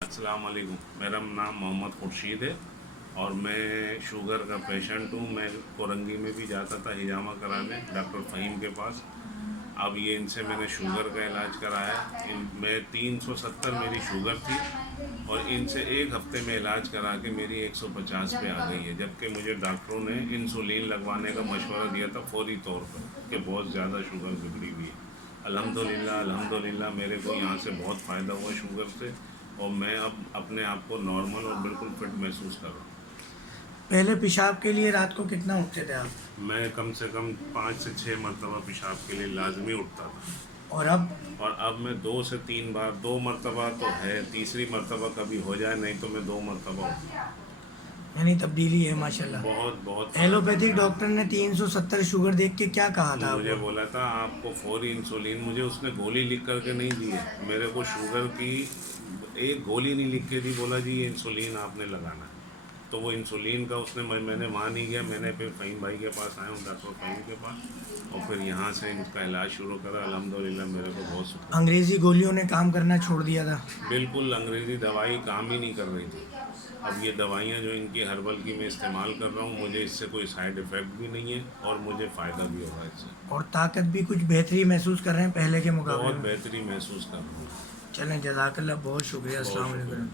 अस्सलाम वालेकुम। मेरा नाम मोहम्मद खुर्शीद है और मैं शुगर का पेशेंट हूँ। मैं कोरंगी में भी जाता था हिजामा कराने डॉक्टर फ़हीम के पास। अब ये इनसे मैंने शुगर का इलाज कराया। मैं 370 मेरी शुगर थी और इनसे एक हफ्ते में इलाज करा के मेरी 150 पे आ गई है, जबकि मुझे डॉक्टरों ने इंसुलिन लगवाने का मशवरा दिया था फौरी तौर पर कि बहुत ज़्यादा शुगर बिगड़ी हुई है। अल्हम्दुलिल्लाह अल्हम्दुलिल्लाह मेरे को यहाँ से बहुत फ़ायदा हुआ शुगर से और मैं अब अपने आप को नॉर्मल और बिल्कुल फिट महसूस कर रहा हूँ। पहले पेशाब के लिए रात को कितना उठते थे आप? मैं कम से कम 5 से 6 मरतबा पेशाब के लिए लाजमी उठता था और अब? और अब मैं 2 से 3 बार, 2 मरतबा तो है, तीसरी मरतबा कभी हो जाए नहीं तो मैं 2 मरतबा उठता हूँ। यानी तब्दीली है माशाल्लाह। बहुत बहुत एलोपैथिक फ़र्क डॉक्टर ने 370 शुगर देख के क्या कहा है। था मुझे आपको? बोला था आपको फौरी इंसुलिन, मुझे उसने गोली लिख करके नहीं दी है, मेरे को शुगर की एक गोली नहीं लिख के दी, बोला जी ये इंसुलिन आपने लगाना है। तो वो इंसुलिन का उसने मैंने वहाँ नहीं गया, मैंने फिर फ़हीम भाई के पास आया हूँ, डॉक्टर फ़हीम के पास, और फिर यहाँ से इनका इलाज शुरू करा। अल्हम्दुलिल्लाह मेरे को बहुत सुकून। अंग्रेज़ी गोलियों ने काम करना छोड़ दिया था? बिल्कुल अंग्रेज़ी दवाई काम ही नहीं कर रही थी। अब ये दवाइयाँ जो इनकी हर्बल की मैं इस्तेमाल कर रहा हूँ, मुझे इससे कोई साइड इफ़ेक्ट भी नहीं है और मुझे फ़ायदा भी हो रहा है इससे। और ताकत भी कुछ बेहतरी महसूस कर रहे हैं पहले के मुकाबले बहुत में? बेहतरी महसूस कर रहा हूँ। चलें, जज़ाकल्लाह, बहुत शुक्रिया। बहुत अस्सलाम शुक्रिया। वालेकुम।